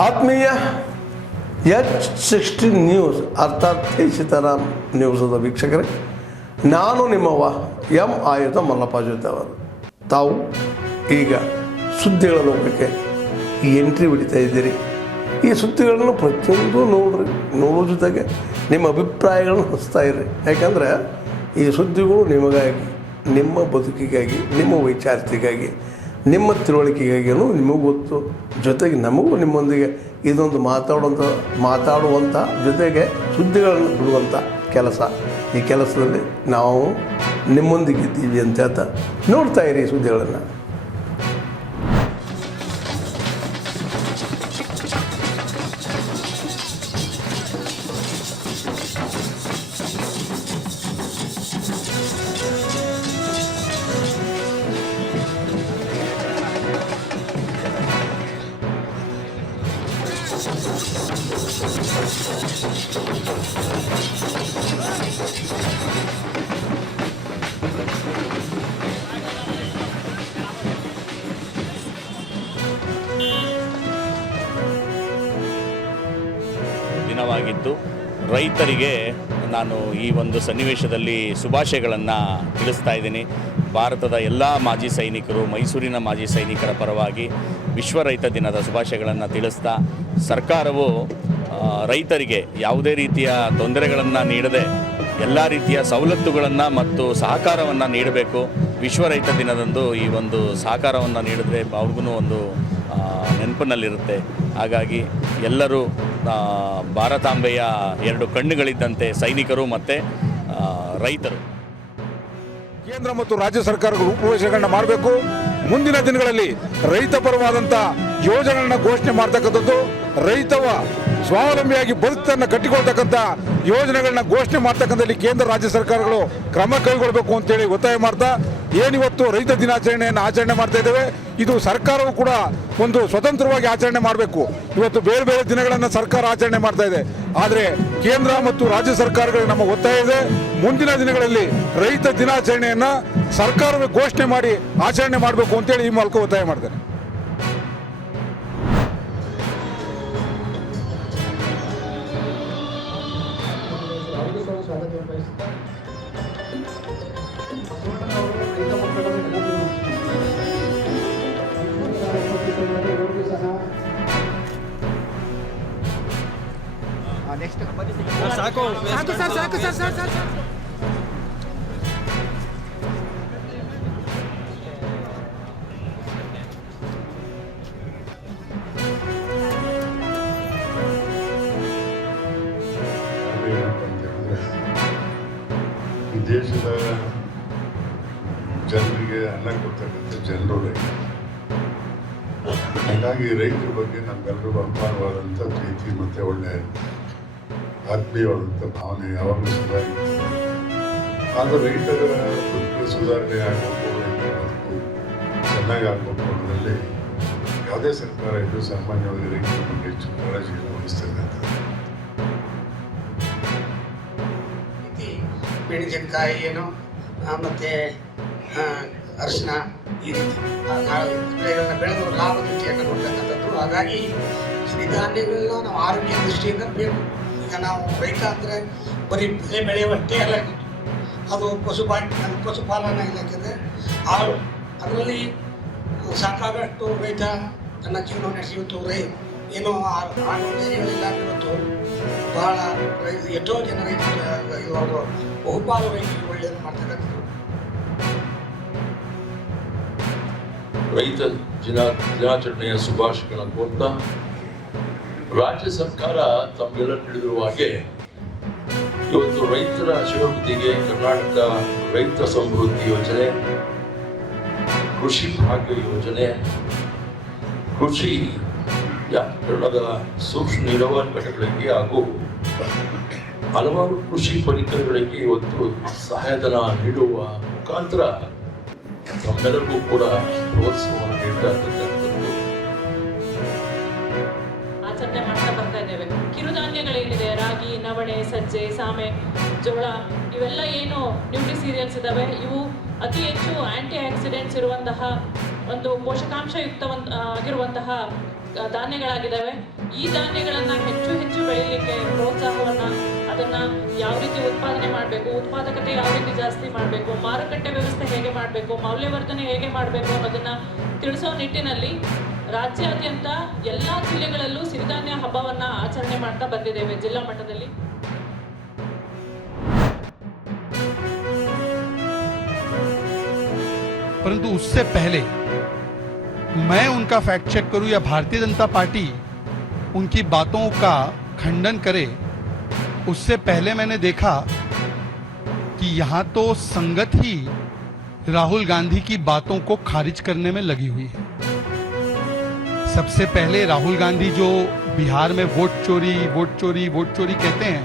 ಆತ್ಮೀಯ H16 news ಅರ್ಥಾತ್ ಸೀತಾರಾಮ್ ನ್ಯೂಸದ ವೀಕ್ಷಕರೇ, ನಾನು ನಿಮ್ಮವ ಎಂ ಆಯುಧ ಮಲ್ಲಪ್ಪ ಜೊತೆ ಅವರು. ತಾವು ಈಗ ಸುದ್ದಿಗಳ ಲೋಕಕ್ಕೆ ಎಂಟ್ರಿ ಹೊಡಿತಾ ಇದ್ದೀರಿ. ಈ ಸುದ್ದಿಗಳನ್ನು ಪ್ರತಿಯೊಂದು ನೋಡೋ ಜೊತೆಗೆ ನಿಮ್ಮ ಅಭಿಪ್ರಾಯಗಳನ್ನು ಹಚ್ತಾ ಇರ್ರಿ. ಯಾಕಂದರೆ ಈ ಸುದ್ದಿಗಳು ನಿಮಗಾಗಿ, ನಿಮ್ಮ ಬದುಕಿಗಾಗಿ, ನಿಮ್ಮ ವೈಚಾರಿಕೆಗಾಗಿ, ನಿಮ್ಮ ತಿಳುವಳಿಕೆಗಾಗಿಯೂ ನಿಮಗೂ ಗೊತ್ತು. ಜೊತೆಗೆ ನಮಗೂ ನಿಮ್ಮೊಂದಿಗೆ ಇದೊಂದು ಮಾತಾಡುವಂಥ ಜೊತೆಗೆ ಸುದ್ದಿಗಳನ್ನು ಬಿಡುವಂಥ ಕೆಲಸ. ಈ ಕೆಲಸದಲ್ಲಿ ನಾವು ನಿಮ್ಮೊಂದಿಗಿದ್ದೀವಿ ಅಂತ ಹೇಳ್ತಾ ನೋಡ್ತಾ ಇರಿ ಸುದ್ದಿಗಳನ್ನು. ದಿನವಾಗಿದ್ದು ರೈತರಿಗೆ ನಾನು ಈ ಒಂದು ಸನ್ನಿವೇಶದಲ್ಲಿ ಶುಭಾಶಯಗಳನ್ನು ತಿಳಿಸ್ತಾ ಇದ್ದೀನಿ. ಭಾರತದ ಎಲ್ಲ ಮಾಜಿ ಸೈನಿಕರು, ಮೈಸೂರಿನ ಮಾಜಿ ಸೈನಿಕರ ಪರವಾಗಿ ವಿಶ್ವ ರೈತ ದಿನದ ಶುಭಾಶಯಗಳನ್ನು ತಿಳಿಸ್ತಾ, ಸರ್ಕಾರವು ರೈತರಿಗೆ ಯಾವುದೇ ರೀತಿಯ ತೊಂದರೆಗಳನ್ನು ನೀಡದೆ ಎಲ್ಲ ರೀತಿಯ ಸವಲತ್ತುಗಳನ್ನು ಮತ್ತು ಸಹಕಾರವನ್ನು ನೀಡಬೇಕು. ವಿಶ್ವ ರೈತ ದಿನದಂದು ಈ ಒಂದು ಸಹಕಾರವನ್ನು ನೀಡಿದ್ರೆ ಅವ್ರಿಗೂ ಒಂದು ನೆನಪಿನಲ್ಲಿರುತ್ತೆ. ಹಾಗಾಗಿ ಎಲ್ಲರೂ ಭಾರತಾಂಬೆಯ ಎರಡು ಕಣ್ಣುಗಳಿದ್ದಂತೆ ಸೈನಿಕರು ಮತ್ತು ರೈತರು. ಕೇಂದ್ರ ಮತ್ತು ರಾಜ್ಯ ಸರ್ಕಾರಗಳು ರೂಪುರೇಷೆಗಳನ್ನ ಮಾಡಬೇಕು. ಮುಂದಿನ ದಿನಗಳಲ್ಲಿ ರೈತ ಪರವಾದಂಥ ಯೋಜನೆಗಳನ್ನ ಘೋಷಣೆ ಮಾಡ್ತಕ್ಕಂಥದ್ದು, ರೈತವ ಸ್ವಾವಲಂಬಿಯಾಗಿ ಬದುಕನ್ನು ಕಟ್ಟಿಕೊಳ್ತಕ್ಕಂಥ ಯೋಜನೆಗಳನ್ನ ಘೋಷಣೆ ಮಾಡ್ತಕ್ಕಂಥಲ್ಲಿ ಕೇಂದ್ರ ರಾಜ್ಯ ಸರ್ಕಾರಗಳು ಕ್ರಮ ಕೈಗೊಳ್ಳಬೇಕು ಅಂತೇಳಿ ಒತ್ತಾಯ ಮಾಡ್ತಾ, ಏನಿವತ್ತು ರೈತ ದಿನಾಚರಣೆಯನ್ನು ಆಚರಣೆ ಮಾಡ್ತಾ ಇದ್ದೇವೆ, ಇದು ಸರ್ಕಾರವು ಕೂಡ ಒಂದು ಸ್ವತಂತ್ರವಾಗಿ ಆಚರಣೆ ಮಾಡಬೇಕು. ಇವತ್ತು ಬೇರೆ ಬೇರೆ ದಿನಗಳನ್ನು ಸರ್ಕಾರ ಆಚರಣೆ ಮಾಡ್ತಾ ಇದೆ. ಆದರೆ ಕೇಂದ್ರ ಮತ್ತು ರಾಜ್ಯ ಸರ್ಕಾರಗಳು ನಮ್ಮ ಒತ್ತಾಯ ಇದೆ, ಮುಂದಿನ ದಿನಗಳಲ್ಲಿ ರೈತ ದಿನಾಚರಣೆಯನ್ನು ಸರ್ಕಾರವೇ ಘೋಷಣೆ ಮಾಡಿ ಆಚರಣೆ ಮಾಡಬೇಕು ಅಂತೇಳಿ ಈ ಮೂಲಕ ಒತ್ತಾಯ ಮಾಡ್ತೇನೆ. ಸಾಕು ಸರ್. ಈ ದೇಶದ ಜನರಿಗೆ ಅನ್ನ ಕೊಡ್ತಕ್ಕಂಥ ಜನರು ರೈತರು. ಹಾಗಾಗಿ ರೈತರ ಬಗ್ಗೆ ನಮ್ಗೆಲ್ಲರಿಗೂ ಅಪಾರವಾದಂಥ ಪ್ರೀತಿ ಮತ್ತು ಒಳ್ಳೆಯ ಆತ್ಮೀಯವಾದಂಥ ಭಾವನೆ ಯಾವಾಗಲೂ ಸುಧಾರಿದೆ. ಆದರೆ ರೈತರ ಬದುಕು ಸುಧಾರಣೆ ಆಗಬೇಕು, ರೈತರ ಬದುಕು ಚೆನ್ನಾಗಿ ಆಗಬೇಕು ಅನ್ನೋದ್ರಲ್ಲಿ ಯಾವುದೇ ಸರ್ಕಾರ ಇದ್ದರೂ ಸಾಮಾನ್ಯವಾಗಿ ರೈತರ ಬಗ್ಗೆ ಹೆಚ್ಚು ಕಾಳಜಿಯನ್ನು ವಹಿಸ್ತದೆ ಅಂತ. ಮೆಣಸಿನಕಾಯಿ ಏನು ಮತ್ತು ಅರಿಶಿನ ಈ ರೀತಿ ಬೆಳೆಗಳನ್ನ ಬೆಳೆದು ಲಾಭ ದೃಷ್ಟಿಯನ್ನು ನೋಡ್ತಕ್ಕಂಥದ್ದು. ಹಾಗಾಗಿ ಸಿರಿಧಾನ್ಯಗಳನ್ನ ನಾವು ಆರೋಗ್ಯ ದೃಷ್ಟಿಯಿಂದ ಬೇಕು. ಈಗ ನಾವು ರೈತ ಅಂದರೆ ಬರೀ ಬೆಳೆಯುವಷ್ಟೇ ಅಲ್ಲ, ಅದು ಪಶುಪಾಲನಾ ಇಲಾಖೆ ಹಾಲು, ಅದರಲ್ಲಿ ಸಾಕಾಗಷ್ಟು ರೈತ ತನ್ನ ಜೀವನ ನಡೆಸಿತ್ತು. ಏನೋ ಆಗೋದಿಲ್ಲ. ಇವತ್ತು ಬಹಳ ಎಷ್ಟೋ ಜನ ರೈತರು ಬಹುಪಾಲು ರೈತರಿಗೆ ಒಳ್ಳೆಯದು ಮಾಡ್ತಕ್ಕಂಥದ್ದು. ರೈತ ದಿನಾಚರಣೆಯ ಶುಭಾಶಯಗಳನ್ನು ಕೋರ್ತಾ, ರಾಜ್ಯ ಸರ್ಕಾರ ತಮಗೆಲ್ಲ ತಿಳಿದಿರುವ ಹಾಗೆ ಇವತ್ತು ರೈತರ ಅಭಿವೃದ್ಧಿಗೆ ಕರ್ನಾಟಕ ರೈತ ಸಮೃದ್ಧಿ ಯೋಜನೆ, ಕೃಷಿ ಭಾಗ್ಯ ಯೋಜನೆ, ಕೃಷಿ ವ್ಯಾಕರಣದ ಸೂಕ್ಷ್ಮ ನೀರಾವರಿ ಘಟಕಗಳಿಗೆ ಹಾಗೂ ಹಲವಾರು ಕೃಷಿ ಪರಿಕರಗಳಿಗೆ ಇವತ್ತು ಸಹಾಯಧನ ನೀಡುವ ಮುಖಾಂತರ ನಮ್ಮೆಲ್ಲರಿಗೂ ಕೂಡ ಪ್ರೋತ್ಸಾಹವನ್ನು ನೀಡ್ತಾ ಇರ್ತಕ್ಕಂಥದ್ದು. ಆಚರಣೆ ಮಾಡ್ತಾ ಬರ್ತಾ ಇದ್ದೇವೆ. ಕಿರುಧಾನ್ಯಗಳೇನಿದೆ, ರಾಗಿ, ನವಣೆ, ಸಜ್ಜೆ, ಸಾಮೆ, ಜೋಳ, ಇವೆಲ್ಲ ಏನು ನ್ಯೂಟ್ರಿ ಸೀರಿಯಲ್ಸ್ ಇದ್ದಾವೆ, ಇವು ಅತಿ ಹೆಚ್ಚು ಆಂಟಿ ಆಕ್ಸಿಡೆಂಟ್ಸ್ ಇರುವಂತಹ ಒಂದು ಪೋಷಕಾಂಶಯುಕ್ತ ಆಗಿರುವಂತಹ ಧಾನ್ಯಗಳಾಗಿದ್ದಾವೆ. ಈ ಧಾನ್ಯಗಳನ್ನು ಹೆಚ್ಚು ಹೆಚ್ಚು ಬೆಳೀಲಿಕ್ಕೆ ಪ್ರೋತ್ಸಾಹವನ್ನು, ಅದನ್ನು ಯಾವ ರೀತಿ ಉತ್ಪಾದನೆ ಮಾಡಬೇಕು, ಉತ್ಪಾದಕತೆ ಯಾವ ರೀತಿ ಜಾಸ್ತಿ ಮಾಡಬೇಕು, ಮಾರುಕಟ್ಟೆ ವ್ಯವಸ್ಥೆ ಹೇಗೆ ಮಾಡಬೇಕು, ಮೌಲ್ಯವರ್ಧನೆ ಹೇಗೆ ಮಾಡಬೇಕು ಅನ್ನೋದನ್ನು ತಿಳಿಸೋ ನಿಟ್ಟಿನಲ್ಲಿ ರಾಜ್ಯಾದ್ಯಂತ ಎಲ್ಲ ಜಿಲ್ಲೆಗಳಲ್ಲೂ ಸಿರಿಧಾನ್ಯ ಹಬ್ಬವನ್ನು ಆಚರಣೆ ಮಾಡ್ತಾ ಬಂದಿದ್ದೇವೆ ಜಿಲ್ಲಾ ಮಟ್ಟದಲ್ಲಿ. परंतु उससे पहले मैं उनका फैक्ट चेक करूं या भारतीय जनता पार्टी उनकी बातों का खंडन करे, उससे पहले मैंने देखा कि यहां तो संगत ही राहुल गांधी की बातों को खारिज करने में लगी हुई है। सबसे पहले राहुल गांधी जो बिहार में वोट चोरी कहते हैं,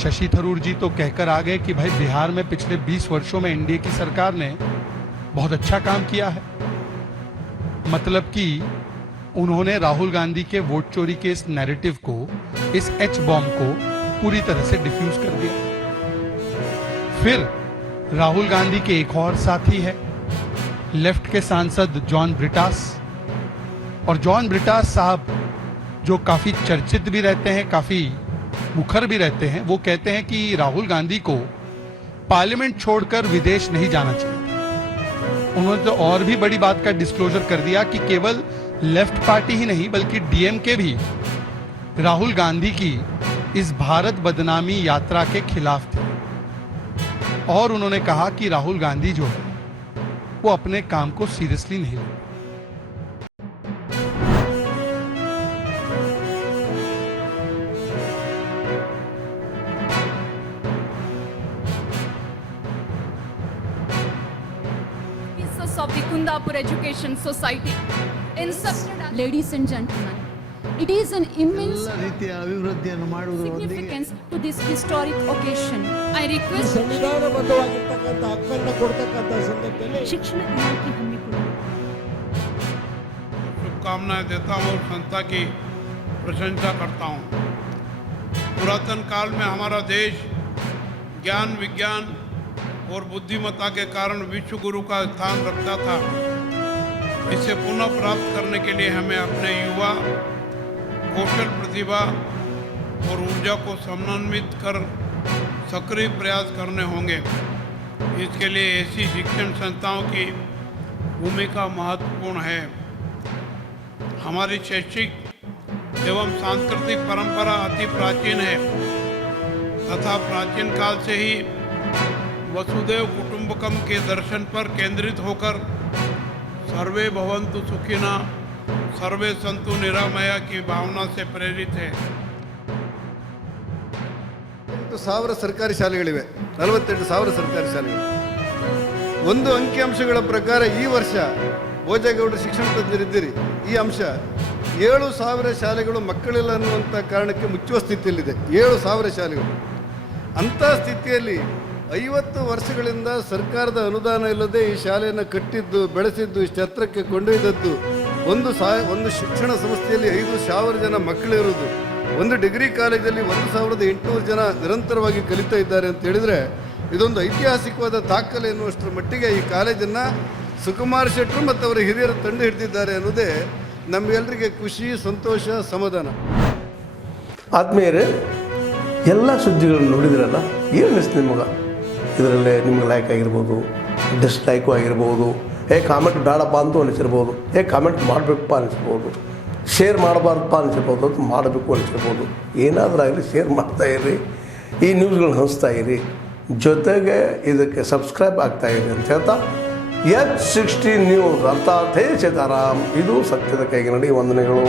शशि थरूर जी तो कहकर आ गए कि भाई बिहार में पिछले 20 वर्षों में एनडीए की सरकार ने बहुत अच्छा काम किया है। मतलब कि उन्होंने राहुल गांधी के वोट चोरी के इस नैरेटिव को, इस एच बॉम्ब को पूरी तरह से डिफ्यूज कर दिया। फिर राहुल गांधी के एक और साथी है, लेफ्ट के सांसद जॉन ब्रिटास। और जॉन ब्रिटास साहब जो काफी चर्चित भी रहते हैं, काफी मुखर भी रहते हैं, वो कहते हैं कि राहुल गांधी को पार्लियामेंट छोड़कर विदेश नहीं जाना चाहिए। उन्होंने तो और भी बड़ी बात का डिस्क्लोजर कर दिया कि केवल लेफ्ट पार्टी ही नहीं बल्कि डीएमके भी राहुल गांधी की इस भारत बदनामी यात्रा के खिलाफ थे। और उन्होंने कहा कि राहुल गांधी जो है वो अपने काम को सीरियसली नहीं लेते। of the Kundapur Education Society. Ladies and gentlemen, it is an immense significance to this historic occasion. I request शिक्षण इलाके शुभकामनाएं देता हूँ और संस्था की प्रशंसा करता हूँ। पुरातन काल में हमारा देश ज्ञान, विज्ञान और बुद्धिमत्ता के कारण विश्व गुरु का स्थान रखता था। इसे पुनः प्राप्त करने के लिए हमें अपने युवा कौशल, प्रतिभा और ऊर्जा को समन्वित कर सक्रिय प्रयास करने होंगे। इसके लिए ऐसी शिक्षण संस्थाओं की भूमिका महत्वपूर्ण है। हमारी शैक्षिक एवं सांस्कृतिक परंपरा अति प्राचीन है तथा प्राचीन काल से ही वसुदेव कुटुंबकम के दर्शन पर केंद्रित होकर सर्वे भवन्तु सुखिना सर्वे संतु निरामया की भावना से प्रेरित है। 48,000 ಸರ್ಕಾರಿ ಶಾಲೆಗಳಿವೆ, 48,000 ಸರ್ಕಾರಿ ಶಾಲೆಗಳು. ಒಂದು ಅಂಕಿಅಂಶಗಳ ಪ್ರಕಾರ ಈ ವರ್ಷ ಭೋಜೇಗೌಡರು ಶಿಕ್ಷಣ ತಜ್ಞರಿದ್ದೀರಿ, ಈ ಅಂಶ 7,000 ಶಾಲೆಗಳು ಮಕ್ಕಳಿಲ್ಲ ಅನ್ನುವಂಥ ಕಾರಣಕ್ಕೆ ಮುಚ್ಚುವ ಸ್ಥಿತಿಯಲ್ಲಿದೆ. 7,000 ಶಾಲೆಗಳು. ಅಂಥ ಸ್ಥಿತಿಯಲ್ಲಿ 50 ವರ್ಷಗಳಿಂದ ಸರ್ಕಾರದ ಅನುದಾನ ಇಲ್ಲದೆ ಈ ಶಾಲೆಯನ್ನು ಕಟ್ಟಿದ್ದು, ಬೆಳೆಸಿದ್ದು, ಇಷ್ಟು ಎತ್ತರಕ್ಕೆ ಕೊಂಡೊಯ್ದದ್ದು, ಒಂದು ಶಿಕ್ಷಣ ಸಂಸ್ಥೆಯಲ್ಲಿ 5,000 ಜನ ಮಕ್ಕಳಿರುವುದು, ಒಂದು ಡಿಗ್ರಿ ಕಾಲೇಜಲ್ಲಿ 1,800 ಜನ ನಿರಂತರವಾಗಿ ಕಲಿತಾ ಇದ್ದಾರೆ ಅಂತ ಹೇಳಿದರೆ ಇದೊಂದು ಐತಿಹಾಸಿಕವಾದ ದಾಖಲೆ ಎನ್ನುವಷ್ಟರ ಮಟ್ಟಿಗೆ ಈ ಕಾಲೇಜನ್ನು ಸುಕುಮಾರ್ ಶೆಟ್ಟರು ಮತ್ತು ಅವರ ಹಿರಿಯರು ತಂಡ ಹಿಡಿದಿದ್ದಾರೆ ಅನ್ನೋದೇ ನಮಗೆಲ್ಲರಿಗೆ ಖುಷಿ, ಸಂತೋಷ, ಸಮಾಧಾನ. ಆದ್ಮೇಲೆ ಎಲ್ಲ ಸುದ್ದಿಗಳನ್ನು ನೋಡಿದ್ರಲ್ಲ, ಏನು ಅನಿಸ್ತು ನಿಮಗೆ? ಇದರಲ್ಲೇ ನಿಮ್ಗೆ ಲೈಕ್ ಆಗಿರ್ಬೋದು, ಡಿಸ್ಲೈಕು ಆಗಿರ್ಬೋದು, ಕಾಮೆಂಟ್ ಬೇಡಪ್ಪ ಅಂತೂ ಅನಿಸಿರ್ಬೋದು, ಕಾಮೆಂಟ್ ಮಾಡಬೇಕಪ್ಪ ಅನಿಸ್ಬೋದು, ಶೇರ್ ಮಾಡಬಾರ್ದಪ್ಪ ಅನಿಸಿರ್ಬೋದು, ಅದು ಮಾಡಬೇಕು ಅನಿಸಿರ್ಬೋದು. ಏನಾದರೂ ಆಗಲಿ ಶೇರ್ ಮಾಡ್ತಾಯಿರಿ, ಈ ನ್ಯೂಸ್ಗಳನ್ನ ಹಂಚ್ತಾ ಇರಿ, ಜೊತೆಗೆ ಇದಕ್ಕೆ ಸಬ್ಸ್ಕ್ರೈಬ್ ಆಗ್ತಾಯಿರಿ ಅಂತ ಹೇಳ್ತಾ H16 ನ್ಯೂಸ್ ಅರ್ಥಾತ್ ಹೇ ಸೀತಾರಾಮ್, ಇದು ಸತ್ಯದ ಕೈಗೆ ನಡಿ. ವಂದನೆಗಳು.